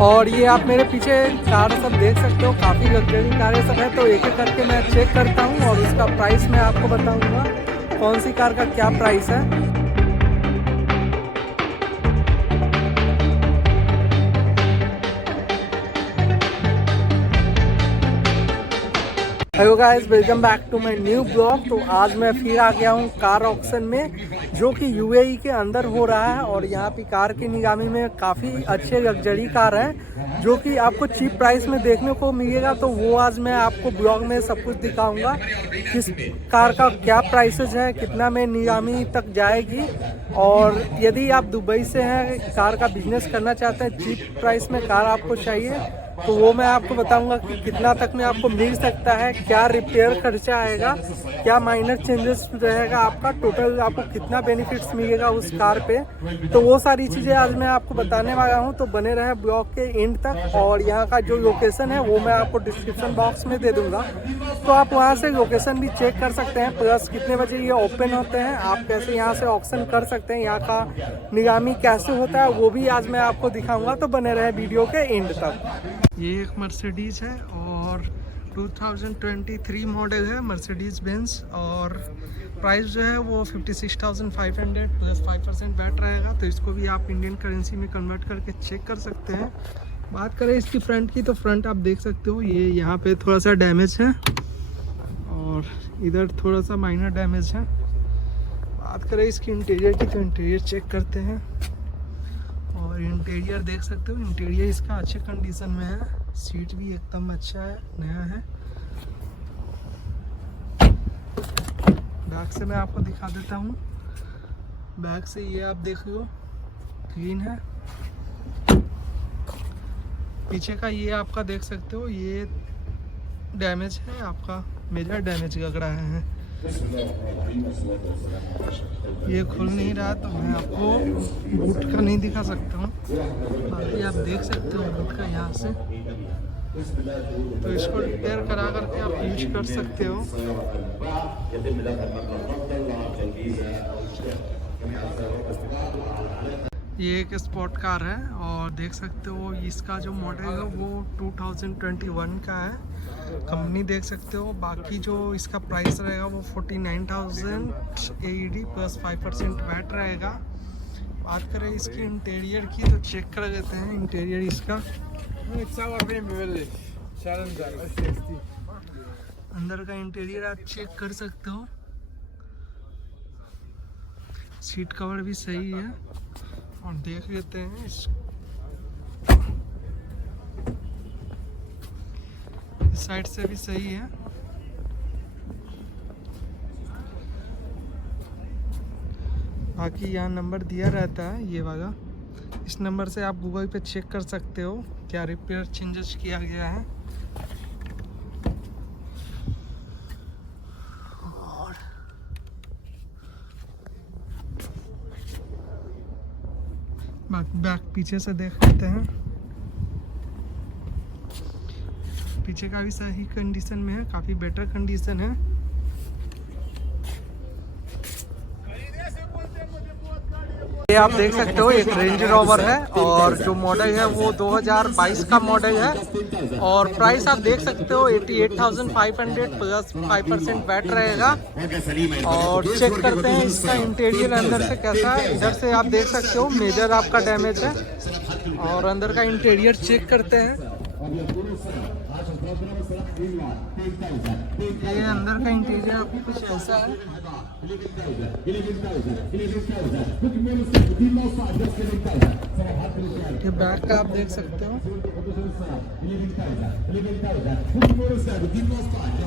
और ये आप मेरे पीछे कार सब देख सकते हो, काफ़ी लग्जरी कारें सब है। तो एक एक करके मैं चेक करता हूँ और उसका प्राइस मैं आपको बताऊँगा कौन सी कार का क्या प्राइस है। Hello guys, welcome back to my new blog. तो आज मैं फिर आ गया हूँ कार ऑक्शन में, जो कि यूएई के अंदर हो रहा है। और यहाँ पे कार की निगामी में काफ़ी अच्छे लग्जरी कार हैं जो कि आपको चीप प्राइस में देखने को मिलेगा। तो वो आज मैं आपको ब्लॉग में सब कुछ दिखाऊंगा, किस कार का क्या प्राइसेस है, कितना में निगामी तक जाएगी। और यदि आप दुबई से हैं, कार का बिजनेस करना चाहते हैं, चीप प्राइस में कार आपको चाहिए, तो वो मैं आपको बताऊंगा कि कितना तक में आपको मिल सकता है, क्या रिपेयर खर्चा आएगा, क्या माइनर चेंजेस रहेगा, आपका टोटल आपको कितना बेनिफिट्स मिलेगा उस कार पे। तो वो सारी चीज़ें आज मैं आपको बताने वाला हूँ। तो बने रहे ब्लॉग के एंड तक। और यहाँ का जो लोकेशन है वो मैं आपको डिस्क्रिप्शन बॉक्स में दे दूँगा, तो आप वहाँ से लोकेशन भी चेक कर सकते हैं। प्लस कितने बजे ये ओपन होते हैं, आप कैसे यहाँ से ऑक्शन कर सकते हैं, यहाँ का निगामी कैसे होता है, वो भी आज मैं आपको दिखाऊँगा। तो बने रहे वीडियो के एंड तक। ये एक मर्सिडीज़ है और 2023 मॉडल है, मर्सिडीज़ बेंज। और प्राइस जो है वो 56,500 प्लस 5% वैट रहेगा। तो इसको भी आप इंडियन करेंसी में कन्वर्ट करके चेक कर सकते हैं। बात करें इसकी फ्रंट की, तो फ्रंट आप देख सकते हो, ये यहाँ पे थोड़ा सा डैमेज है और इधर थोड़ा सा माइनर डैमेज है। बात करें इसकी इंटीरियर की, तो इंटीरियर चेक करते हैं। और इंटीरियर देख सकते हो, इंटीरियर इसका अच्छे कंडीशन में है, सीट भी एकदम अच्छा है, नया है। बैक से मैं आपको दिखा देता हूँ। बैक से ये आप देख लो, क्लीन है। पीछे का ये आपका देख सकते हो, ये डैमेज है, आपका मेजर डैमेज लग रहा है। ये खुल नहीं रहा, तो मैं आपको बूट का नहीं दिखा सकता हूँ। बाकी आप देख सकते हो बूट का यहाँ से। तो इसको रिपेयर करा करके आप यूज कर सकते हो। ये एक स्पोर्ट कार है और देख सकते हो इसका जो मॉडल है वो 2021 का है। कंपनी देख सकते हो। बाकी जो इसका प्राइस रहेगा वो 49,000 AED प्लस 5% वैट रहेगा। बात करें इसकी इंटीरियर की, तो चेक कर लेते हैं इंटीरियर इसका। अंदर का इंटीरियर आप चेक कर सकते हो, सीट कवर भी सही है। और देख लेते हैं इस साइड से भी सही है। बाकी यहाँ नंबर दिया रहता है, ये वाला। इस नंबर से आप गूगल पे चेक कर सकते हो क्या रिपेयर चेंजेस किया गया है। और बैक पीछे से देख लेते हैं। पीछे का भी सही कंडीशन में है, काफ़ी बेटर कंडीशन है। ये आप देख सकते हो एक रेंज रोवर है और जो मॉडल है वो 2022 का मॉडल है। और प्राइस आप देख सकते हो 88,500 प्लस 5% वैट रहेगा। और चेक करते हैं इसका इंटीरियर अंदर से कैसा है। इधर से आप देख सकते हो मेजर आपका डैमेज है। और अंदर का इंटीरियर चेक करते हैं। ये अंदर का इंटीरियर आपको कुछ ऐसा है। ये बैक का आप देख सकते हो।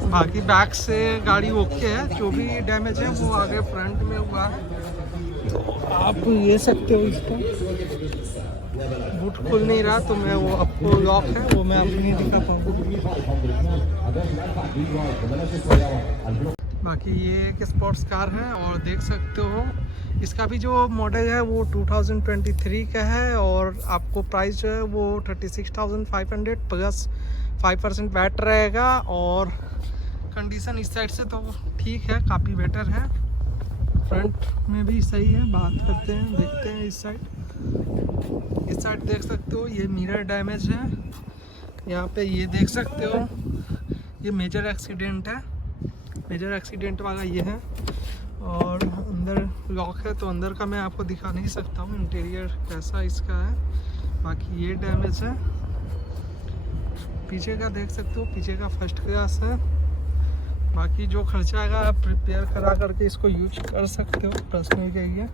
बाकी बैक से गाड़ी ओके है, जो भी डैमेज है वो आगे फ्रंट में हुआ है। तो आप ले सकते हो इसको। बूट खुल नहीं रहा, तो मैं वो आपको लॉक है वो मैं आपको नहीं दिखा पाऊँगा। बाकी ये एक स्पोर्ट्स कार है और देख सकते हो इसका भी जो मॉडल है वो 2023 का है। और आपको प्राइस जो है वो 36,500 प्लस 5% वैट रहेगा। और कंडीशन इस साइड से तो ठीक है, काफ़ी बेटर है। फ्रंट में भी सही है। बात करते हैं, देखते हैं इस साइड। इस साइड देख सकते हो ये मिरर डैमेज है। यहाँ पे ये देख सकते हो ये मेजर एक्सीडेंट है, मेजर एक्सीडेंट वाला ये है। और अंदर लॉक है तो अंदर का मैं आपको दिखा नहीं सकता हूँ इंटीरियर कैसा इसका है। बाकी ये डैमेज है। पीछे का देख सकते हो, पीछे का फर्स्ट क्लास है। बाकी जो खर्चा आएगा आप रिपेयर करा करके इसको यूज कर सकते हो पर्सनल के लिए।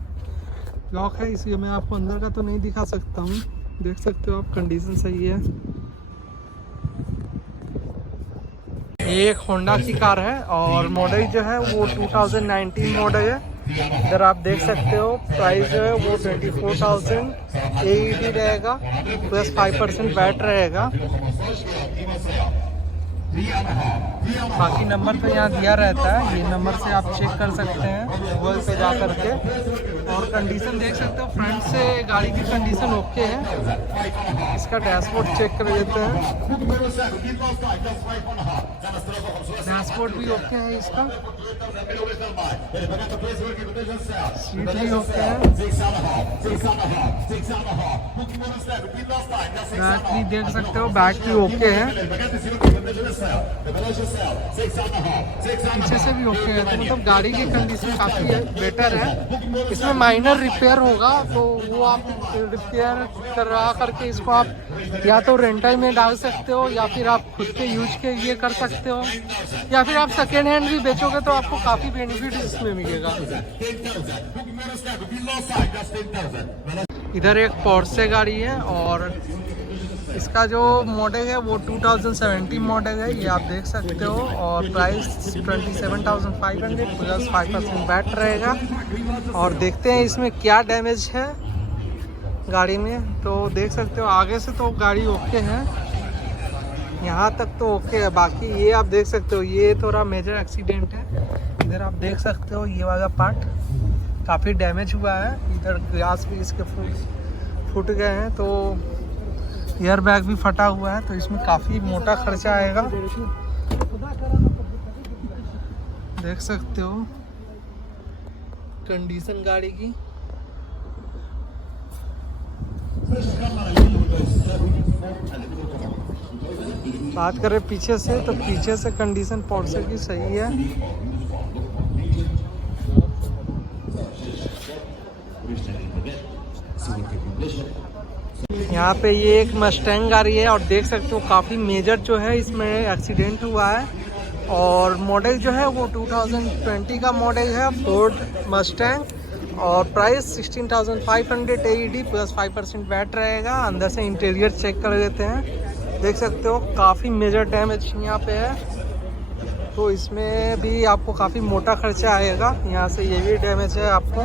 लॉक है इसलिए मैं आपको अंदर का तो नहीं दिखा सकता हूँ। देख सकते हो आप, कंडीशन सही है। ये एक होंडा की कार है और मॉडल जो है वो 2019 मॉडल है। इधर आप देख सकते हो प्राइस जो है वो 24,000 AED रहेगा, प्लस 5% वैट रहेगा। बाकी नंबर तो यहाँ दिया रहता है, ये नंबर से आप चेक कर सकते हैं गूगल पे जा करके। और कंडीशन देख सकते हो, फ्रंट से गाड़ी की कंडीशन ओके है। इसका डैशबोर्ड चेक कर लेते हैं। डैशबोर्ड भी ओके है इसका, सीट भी ओके है। बैक भी देख सकते हो, बैक भी ओके है। पीछे से भी ओके है, तो मतलब गाड़ी की कंडीशन काफ़ी बेटर है। इसमें माइनर रिपेयर होगा तो वो आप रिपेयर करा करके इसको आप या तो रेंटल में डाल सकते हो या फिर आप खुद के यूज के लिए कर सकते हो, या फिर आप सेकेंड हैंड भी बेचोगे तो आपको काफ़ी बेनिफिट इसमें मिलेगा। इधर एक पोर्शे गाड़ी है और इसका जो मॉडल है वो 2017 मॉडल है, ये आप देख सकते हो। और प्राइस 27,500 प्लस 5% वैट रहेगा। और देखते हैं इसमें क्या डैमेज है गाड़ी में। तो देख सकते हो आगे से तो गाड़ी ओके है, यहाँ तक तो ओके है। बाकी ये आप देख सकते हो ये थोड़ा मेजर एक्सीडेंट है। इधर आप देख सकते हो ये वाला पार्ट काफ़ी डैमेज हुआ है। इधर ग्लास भी इसके फूट गए हैं, तो एयर बैग भी फटा हुआ है, तो इसमें काफ़ी मोटा खर्चा आएगा। देख सकते हो कंडीशन गाड़ी की। बात करें पीछे से तो पीछे से कंडीशन पोर्शे की सही है। यहाँ पे ये एक मस्टैंग गाड़ी है और देख सकते हो काफ़ी मेजर जो है इसमें एक्सीडेंट हुआ है। और मॉडल जो है वो 2020 का मॉडल है, फोर्ड मस्टैंग। और प्राइस 16,500 AED प्लस 5% वैट रहेगा। अंदर से इंटीरियर चेक कर लेते हैं। देख सकते हो काफ़ी मेजर डैमेज यहाँ पे है, तो इसमें भी आपको काफ़ी मोटा खर्चा आएगा। यहाँ से ये भी डैमेज है आपको।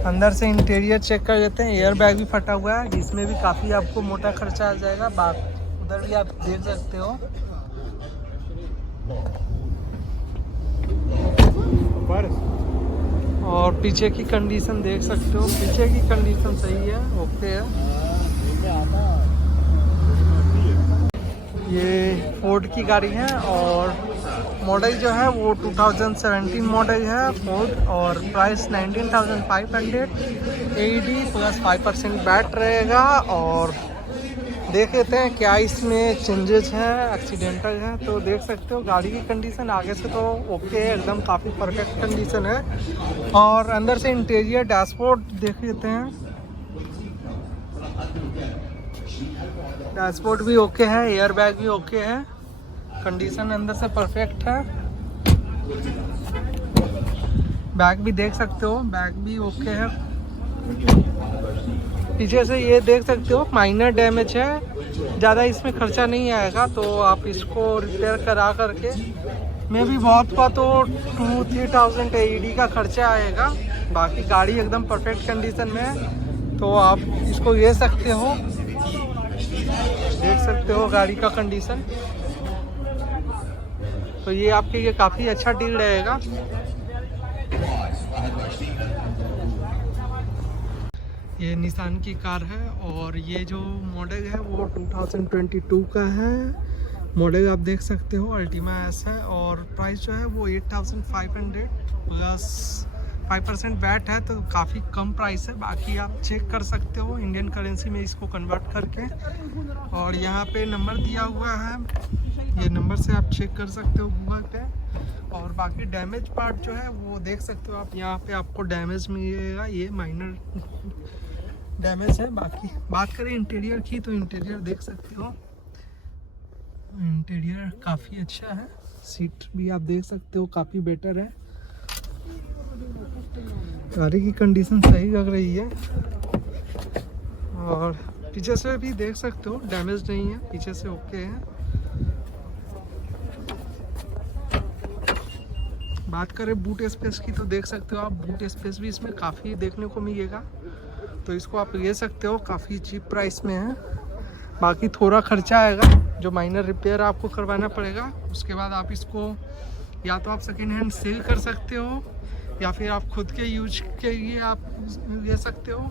अंदर से इंटीरियर चेक कर लेते हैं। एयर बैग भी फटा हुआ है, इसमें भी काफ़ी आपको मोटा खर्चा आ जाएगा। उधर भी आप देख सकते हो। और पीछे की कंडीशन देख सकते हो, पीछे की कंडीशन सही है, ओके है। ये फोर्ड की गाड़ी है और मॉडल जो है वो 2017 मॉडल है फोर्ड। और प्राइस 19,500 AED प्लस 5% वैट रहेगा। और देख लेते हैं क्या इसमें चेंजेस हैं, एक्सीडेंटल है। तो देख सकते हो गाड़ी की कंडीशन आगे से तो ओके है, एकदम काफ़ी परफेक्ट कंडीशन है। और अंदर से इंटीरियर डैशबोर्ड देख लेते हैं। डैशबोर्ड भी ओके है, एयर बैग भी ओके है, कंडीशन अंदर से परफेक्ट है। बैग भी देख सकते हो, बैग भी ओके है। पीछे से ये देख सकते हो माइनर डैमेज है, ज़्यादा इसमें खर्चा नहीं आएगा। तो आप इसको रिपेयर करा करके में भी बहुत हुआ तो 2-3,000 AED का खर्चा आएगा। बाकी गाड़ी एकदम परफेक्ट कंडीशन में है, तो आप इसको ले सकते हो। देख सकते हो गाड़ी का कंडीशन, तो ये आपके लिए काफ़ी अच्छा डील रहेगा। ये निसान की कार है और ये जो मॉडल है वो 2022 का है। मॉडल आप देख सकते हो अल्टीमा एस है। और प्राइस जो है वो 8,500 प्लस 5% वैट है, तो काफ़ी कम प्राइस है। बाकी आप चेक कर सकते हो इंडियन करेंसी में इसको कन्वर्ट करके, और यहाँ पे नंबर दिया हुआ है, ये नंबर से आप चेक कर सकते हो गूगल पे। और बाकी डैमेज पार्ट जो है वो देख सकते हो आप, यहाँ पे आपको डैमेज मिलेगा, ये माइनर डैमेज है। बाकी बात करें इंटीरियर की, तो इंटीरियर देख सकते हो, इंटीरियर काफ़ी अच्छा है। सीट भी आप देख सकते हो काफ़ी बेटर है। गाड़ी की कंडीशन सही लग रही है, और पीछे से भी देख सकते हो डैमेज नहीं है, पीछे से ओके है। बात करें बूट स्पेस की, तो देख सकते हो आप बूट स्पेस भी इसमें काफ़ी देखने को मिलेगा, तो इसको आप ले सकते हो, काफ़ी चीप प्राइस में है। बाकी थोड़ा खर्चा आएगा, जो माइनर रिपेयर आपको करवाना पड़ेगा। उसके बाद आप इसको या तो आप सेकेंड हैंड सेल कर सकते हो, या फिर आप खुद के यूज के लिए आप ले सकते हो,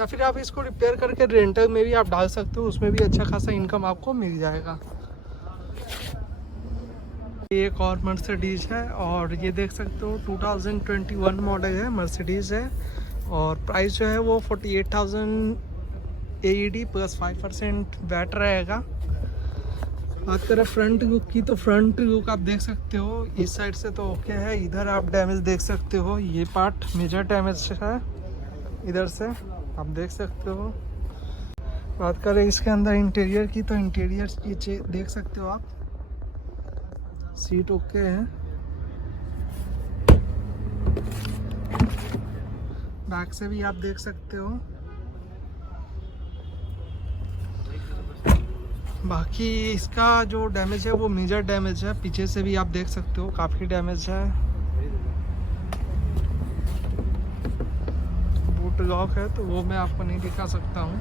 या फिर आप इसको रिपेयर करके रेंटल में भी आप डाल सकते हो, उसमें भी अच्छा खासा इनकम आपको मिल जाएगा। एक और मर्सिडीज है, और ये देख सकते हो 2021 मॉडल है, मर्सिडीज है, और प्राइस जो है वो 48,000 AED प्लस 5% वैट रहेगा। बात करें फ्रंट लुक की, तो फ्रंट लुक आप देख सकते हो, इस साइड से तो ओके है, इधर आप डैमेज देख सकते हो, ये पार्ट मेजर डैमेज है इधर से आप देख सकते हो। बात करें इसके अंदर इंटीरियर की, तो इंटीरियर पीछे देख सकते हो आप, सीट ओके है। बैक से भी आप देख सकते हो। बाकी इसका जो डैमेज है वो मेजर डैमेज है, पीछे से भी आप देख सकते हो काफ़ी डैमेज है। बूट लॉक है, तो वो मैं आपको नहीं दिखा सकता हूँ,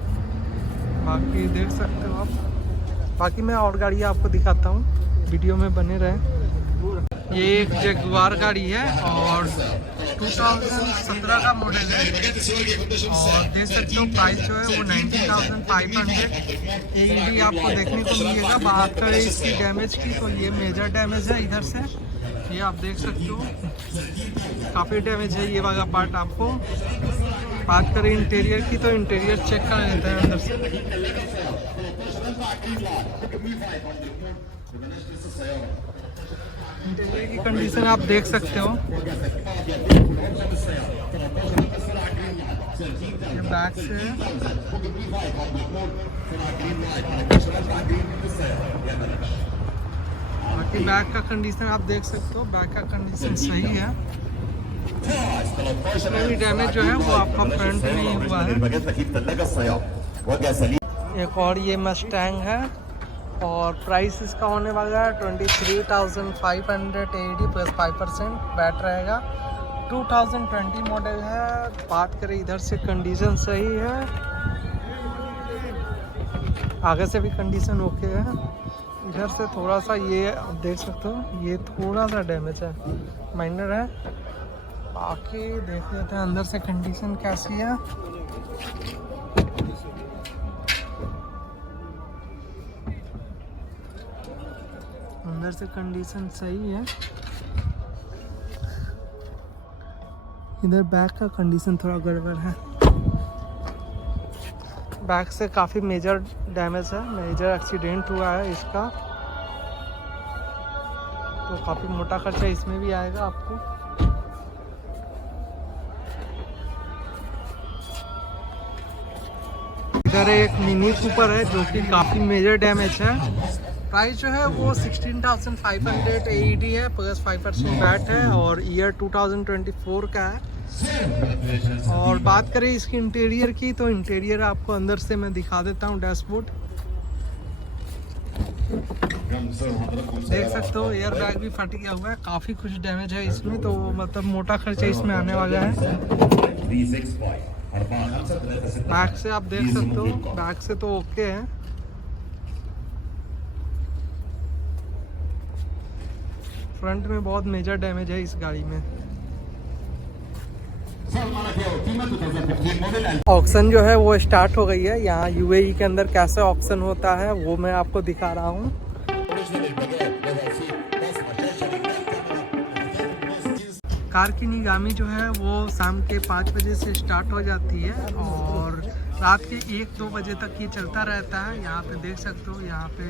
बाकी देख सकते हो आप। बाकी मैं और गाड़ी आपको दिखाता हूँ, वीडियो में बने रहे। ये एक जगुआर गाड़ी है, और 2017 का मॉडल है, और देख सकते हो प्राइस जो है वो 90,500 AED आपको देखने को मिलेगा। बात करें इसकी डैमेज की, तो ये मेजर डैमेज है इधर से, ये आप देख सकते हो काफ़ी डैमेज है ये वाला पार्ट आपको। बात करें इंटीरियर की, तो इंटीरियर चेक कर लेते हैं अंदर से। इंटीरियर की कंडीशन आप देख सकते हो, ये बैक से बाकी बैक का कंडीशन आप देख सकते हो, बैक का कंडीशन सही है। इसमें भी डैमेज जो है वो आपका फ्रंट में ही हुआ है। एक और ये मस्टैंग है, और प्राइस इसका होने वाला है 23,500 AED प्लस 5% वैट रहेगा। 2020 मॉडल है। बात करें इधर से कंडीशन सही है, आगे से भी कंडीशन ओके है। इधर से थोड़ा सा ये आप देख सकते हो, ये थोड़ा सा डैमेज है, माइनर है। बाकी देख लेते हैं अंदर से कंडीशन कैसी है। अंदर से कंडीशन सही है। इधर बैक का कंडीशन थोड़ा गड़बड़ है, बैक से काफ़ी मेजर डैमेज है, मेजर एक्सीडेंट हुआ है इसका, तो काफ़ी मोटा खर्चा इसमें भी आएगा आपको। इधर एक मिनी कूपर है जो कि काफ़ी मेजर डैमेज है। प्राइस जो है वो 16,500 AED है, प्लस 5% वैट है, और ईयर 2024 का है। और बात करें इसकी इंटीरियर की, तो इंटीरियर आपको अंदर से मैं दिखा देता हूँ। डैशबोर्ड देख सकते हो, एयर बैग भी फट गया हुआ है, काफ़ी कुछ डैमेज है इसमें, तो मतलब मोटा खर्चा इसमें आने वाला है। बैक से आप देख सकते हो, बैक से तो ओके है। फ्रंट में बहुत मेजर डैमेज है इस गाड़ी में। ऑक्शन जो है वो स्टार्ट हो गई है। यहाँ UAE के अंदर कैसे ऑक्शन होता है वो मैं आपको दिखा रहा हूँ। कार की निगामी जो है वो शाम के 5 बजे से स्टार्ट हो जाती है और रात के 1-2 बजे तक ये चलता रहता है। यहाँ पे देख सकते हो, यहाँ पे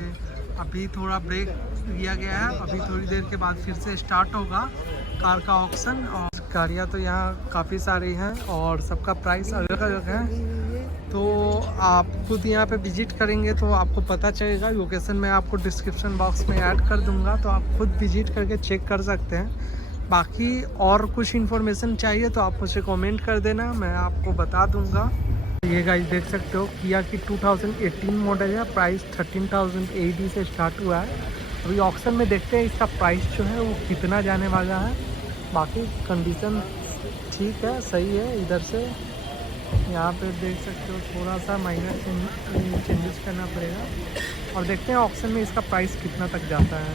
अभी थोड़ा ब्रेक लिया गया है, अभी थोड़ी देर के बाद फिर से स्टार्ट होगा कार का ऑक्शन। और गाड़ियाँ तो यहाँ काफ़ी सारी हैं और सबका प्राइस अलग अलग है, तो आप खुद यहाँ पे विज़िट करेंगे तो आपको पता चलेगा। लोकेशन मैं आपको डिस्क्रिप्शन बॉक्स में ऐड कर दूँगा, तो आप खुद विज़िट करके चेक कर सकते हैं। बाकी और कुछ इन्फॉर्मेशन चाहिए तो आप मुझे कमेंट कर देना, मैं आपको बता दूँगा। ये गाइस देख सकते हो किया की 2018 मॉडल है, प्राइस 13,080 से स्टार्ट हुआ है। अभी ऑक्शन में देखते हैं इसका प्राइस जो है वो कितना जाने वाला है। बाकी कंडीशन ठीक है, सही है। इधर से यहाँ पे देख सकते हो थोड़ा सा माइनर चेंजेस करना पड़ेगा और देखते हैं ऑक्शन में इसका प्राइस कितना तक जाता है।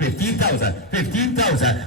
15000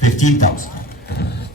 15000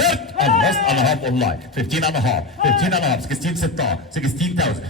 Cert almost and a half online 15 and a half 16 16,000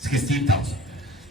16000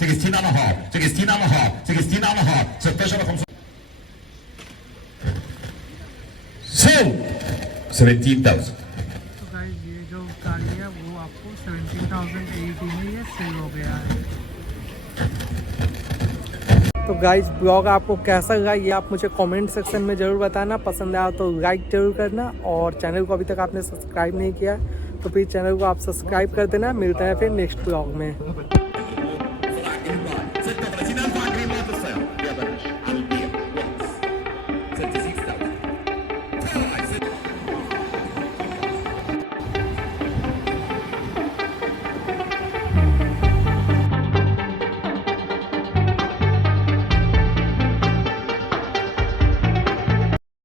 16 and a half 16,500 17,000 तो गाइस ये जो गाड़ी है वो आपको 17,080 में ये सेल हो गया है। तो गाइस ब्लॉग आपको कैसा लगा ये आप मुझे कमेंट सेक्शन में ज़रूर बताना। पसंद आया तो लाइक ज़रूर करना और चैनल को अभी तक आपने सब्सक्राइब नहीं किया तो प्लीज़ चैनल को आप सब्सक्राइब कर देना। मिलते हैं फिर नेक्स्ट ब्लॉग में।